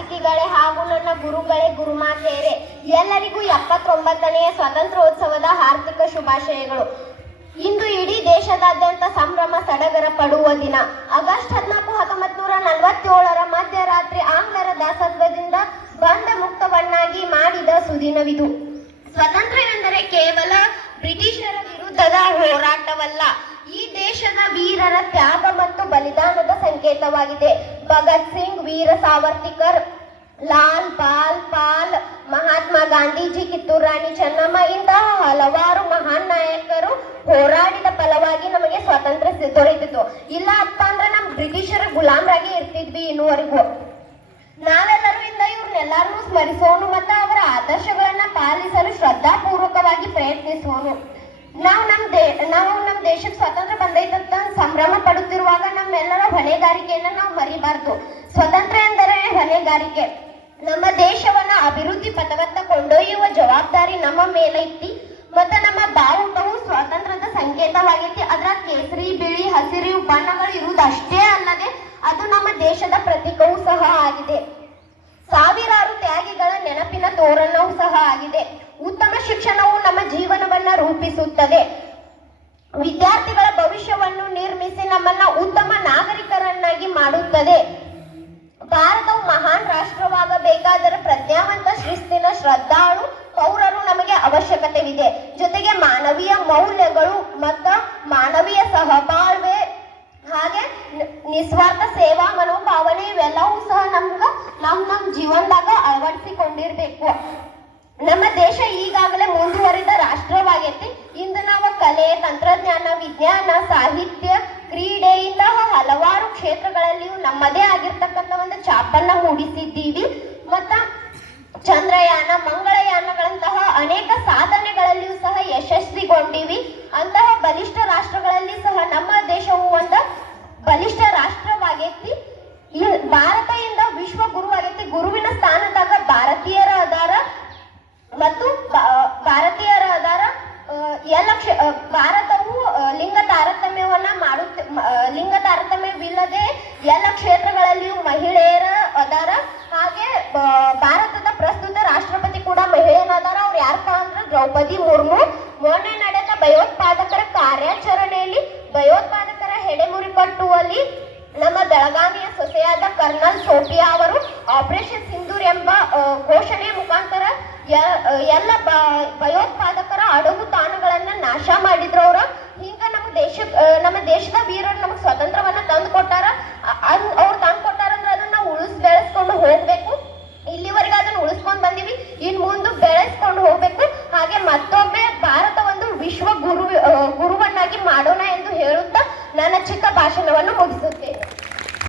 ಅತಿಥಿಗಳೇ ಹಾಗೂ ನನ್ನ ಗುರುಗಳೇ ಗುರುಮಾತೆಯರೇ, ಎಲ್ಲರಿಗೂ 79ನೇ ಸ್ವಾತಂತ್ರ್ಯೋತ್ಸವದ ಹಾರ್ದಿಕ ಶುಭಾಶಯಗಳು. ಇಂದು ಇಡೀ ದೇಶದಾದ್ಯಂತ ಸಂಭ್ರಮ ಸಡಗರ ಪಡುವ ದಿನ. ಆಗಸ್ಟ್ 14, 1947ರ ಮಧ್ಯರಾತ್ರಿ ಆಂಗ್ಲರ ದಾಸತ್ವದಿಂದ ಬಂಧ ಮುಕ್ತವನ್ನಾಗಿ ಮಾಡಿದ ಸುದಿನವಿದು. ಸ್ವಾತಂತ್ರ್ಯವೆಂದರೆ ಕೇವಲ ಬ್ರಿಟಿಷರ ವಿರುದ್ಧದ ಹೋರಾಟವಲ್ಲ, ಈ ದೇಶದ ವೀರರ ತ್ಯಾಗ ಮತ್ತು ಬಲಿದಾನದ ಸಂಕೇತವಾಗಿದೆ. ಭಗತ್ ಸಿಂಗ್, ವೀರ ಸಾವರ್ಕರ್, ಲಾಲ್ ಬಾಲ್ ಪಾಲ್, ಮಹಾತ್ಮ ಗಾಂಧೀಜಿ, ಕಿತ್ತೂರು ರಾಣಿ ಚೆನ್ನಮ್ಮ ಇಂತಹ ಹಲವಾರು ಮಹಾನ್ ನಾಯಕರು ಹೋರಾಡಿದ ಫಲವಾಗಿ ನಮಗೆ ಸ್ವಾತಂತ್ರ್ಯ ದೊರೆತಿತ್ತು. ಇಲ್ಲ ಅಪ್ಪ ಅಂದ್ರೆ ನಮ್ ಬ್ರಿಟಿಷರ ಗುಲಾಮರಾಗಿ ಇರ್ತಿದ್ವಿ ಇನ್ನುವರೆಗೂ. ನಾವೆಲ್ಲರೂ ಇವ್ರನ್ನೆಲ್ಲರೂ ಸ್ಮರಿಸೋನು ಮತ್ತು ಅವರ ಆದರ್ಶಗಳನ್ನ ಪಾಲಿಸಲು ಶ್ರದ್ಧಾಪೂರ್ವಕವಾಗಿ ಪ್ರಯತ್ನಿಸೋನು. ನಾವು ನಮ್ಮ ದೇಶಕ್ಕೆ ಸ್ವಾತಂತ್ರ್ಯ ಬಂದೈತಂತ ಸಂಭ್ರಮ ಪಡುತ್ತಿರುವಾಗ ನಮ್ಮೆಲ್ಲರ ಹೊಣೆಗಾರಿಕೆಯನ್ನ ನಾವು ಮರಿಬಾರ್ದು. ಸ್ವಾತಂತ್ರ್ಯ ಎಂದರೆ ಹೊಣೆಗಾರಿಕೆ. ನಮ್ಮ ದೇಶವನ್ನ ಅಭಿವೃದ್ಧಿ ಪಥವತ್ತ ಕೊಂಡೊಯ್ಯುವ ಜವಾಬ್ದಾರಿ ನಮ್ಮ ಮೇಲೈತಿ ಮತ್ತು ನಮ್ಮ ಬಾವುಟವು ಸ್ವಾತಂತ್ರ್ಯದ ಸಂಕೇತವಾಗೈತಿ. ಅದರ ಕೇಸರಿ, ಬಿಳಿ, ಹಸಿರು ಬಣ್ಣಗಳು ಇರುವುದಷ್ಟೇ ಅಲ್ಲದೆ ಅದು ನಮ್ಮ ದೇಶದ ಪ್ರತೀಕವೂ ಸಹ ಆಗಿದೆ. ಸಾವಿರಾರು ತ್ಯಾಗಿಗಳ ನೆನಪಿನ ತೋರಣವೂ ಸಹ ಆಗಿದೆ. ಉತ್ತಮ ಶಿಕ್ಷಣವು ನಮ್ಮ ಜೀವನವನ್ನ ರೂಪಿಸುತ್ತದೆ. ವಿದ್ಯಾರ್ಥಿಗಳ ಭವಿಷ್ಯವನ್ನು ನಿರ್ಮಿಸಿ ನಮ್ಮನ್ನ ಉತ್ತಮ ನಾಗರಿಕರನ್ನಾಗಿ ಮಾಡುತ್ತದೆ. ಭಾರತವು ಮಹಾನ್ ರಾಷ್ಟ್ರವಾಗಬೇಕಾದರೆ ಪ್ರಜ್ಞಾವಂತ, ಶಿಸ್ತಿನ, ಶ್ರದ್ಧಾಳು ಪೌರರು ನಮಗೆ ಅವಶ್ಯಕತೆವಿದೆ. ಜೊತೆಗೆ ಮಾನವೀಯ ಮೌಲ್ಯಗಳು ಮತ್ತು ಮಾನವೀಯ ಸಹಬಾಳ್ವೆ ಹಾಗೆ ನಿಸ್ವಾರ್ಥ ಸೇವಾ ಮನೋಭಾವನೆ ಇವೆಲ್ಲವೂ ಸಹ ನಮ್ಮ ಜೀವನದಾಗ ಅಳವಡಿಸಿಕೊಂಡಿರ್ಬೇಕು. ನಮ್ಮ ದೇಶ ಈಗಾಗಲೇ ಮುಂದುವರಿದ ರಾಷ್ಟ್ರವಾಗೈತಿ. ಇಂದು ನಾವು ಕಲೆ, ತಂತ್ರಜ್ಞಾನ, ವಿಜ್ಞಾನ, ಸಾಹಿತ್ಯ, ಕ್ರೀಡೆ ಇಂತಹ ಹಲವಾರು ಕ್ಷೇತ್ರಗಳಲ್ಲಿಯೂ ನಮ್ಮದೇ ಆಗಿರ್ತಕ್ಕಂಥ ಒಂದು ಛಾಪನ್ನ ಮೂಡಿಸಿದ್ದೀವಿ. ಮತ್ತು ಚಂದ್ರಯಾನ, ಮಂಗಳಯಾನಗಳಂತಹ ಅನೇಕ ಸಾಧನೆಗಳಲ್ಲಿಯೂ ಸಹ ಯಶಸ್ವಿಗೊಂಡಿವಿ. ಅಂತಹ ಬಲಿಷ್ಠ ರಾಷ್ಟ್ರಗಳಲ್ಲಿ ಸಹ ನಮ್ಮ ದೇಶವು ಒಂದು ಬಲಿಷ್ಠ ರಾಷ್ಟ್ರವಾಗೈತಿ. ಭಾರತ ಇಂದ ವಿಶ್ವ ಗುರುವಾಗೈತಿ. ಗುರುವಿನ ಸ್ಥಾನದಾಗ ಭಾರತೀಯರ ಅದಾರ ಮತ್ತು ಭಾರತೀಯರ ಅದಾರ. ಭಾರತವು ಲಿಂಗ ತಾರತಮ್ಯವಿಲ್ಲದೆ ಎಲ್ಲ ಕ್ಷೇತ್ರಗಳಲ್ಲಿಯೂ ಮಹಿಳೆಯರ ಅದಾರ. ಹಾಗೆ ಭಾರತದ ಪ್ರಸ್ತುತ ರಾಷ್ಟ್ರಪತಿ ಕೂಡ ಮಹಿಳೆಯನದಾರ. ಅವ್ರು ಯಾರಪ್ಪ ಅಂದ್ರೆ ದ್ರೌಪದಿ ಮುರ್ಮು. ಮೊನ್ನೆ ನಡೆದ ಭಯೋತ್ಪಾದಕರ ಕಾರ್ಯಾಚರಣೆಯಲ್ಲಿ ಭಯೋತ್ಪಾದಕರ ಹೆಡೆಮುರಿ ಕಟ್ಟುವಲ್ಲಿ ನಮ್ಮ ಬೆಳಗಾವಿಯ ಸೊಸೆಯಾದ ಕರ್ನಲ್ ಸೋಫಿಯಾ ಅವರು ಆಪರೇಷನ್ ಸಿಂಧೂರ್ ಎಂಬ ಘೋಷಣೆಯ ಮುಖಾಂತರ ಎಲ್ಲ ಭಯೋತ್ಪಾದಕರ ಅಡಗು ತಾಣಗಳನ್ನ ನಾಶ ಮಾಡಿದ್ರು. ಹಿಂಗ ನಮ್ಮ ದೇಶದ ವೀರರು ನಮಗೆ ಸ್ವಾತಂತ್ರ್ಯವನ್ನ ತಂದು ಕೊಟ್ಟಾರ. ಅವ್ರು ತಂದು ಕೊಟ್ಟಾರಂದ್ರೆ ಅದನ್ನ ನಾವು ಬೆಳೆಸ್ಕೊಂಡು ಹೋಗ್ಬೇಕು. ಇಲ್ಲಿವರೆಗೆ ಅದನ್ನ ಉಳಿಸ್ಕೊಂಡು ಬಂದಿವಿ, ಇನ್ ಮುಂದೆ ಬೆಳೆಸ್ಕೊಂಡು ಹೋಗ್ಬೇಕು. ಹಾಗೆ ಮತ್ತೊಮ್ಮೆ ಭಾರತ ಒಂದು ವಿಶ್ವ ಗುರುವನ್ನಾಗಿ ಮಾಡೋಣ ಎಂದು ಹೇಳುತ್ತಾ ನನ್ನ ಚಿಕ್ಕ ಭಾಷಣವನ್ನು ಮುಗಿಸುತ್ತೇನೆ.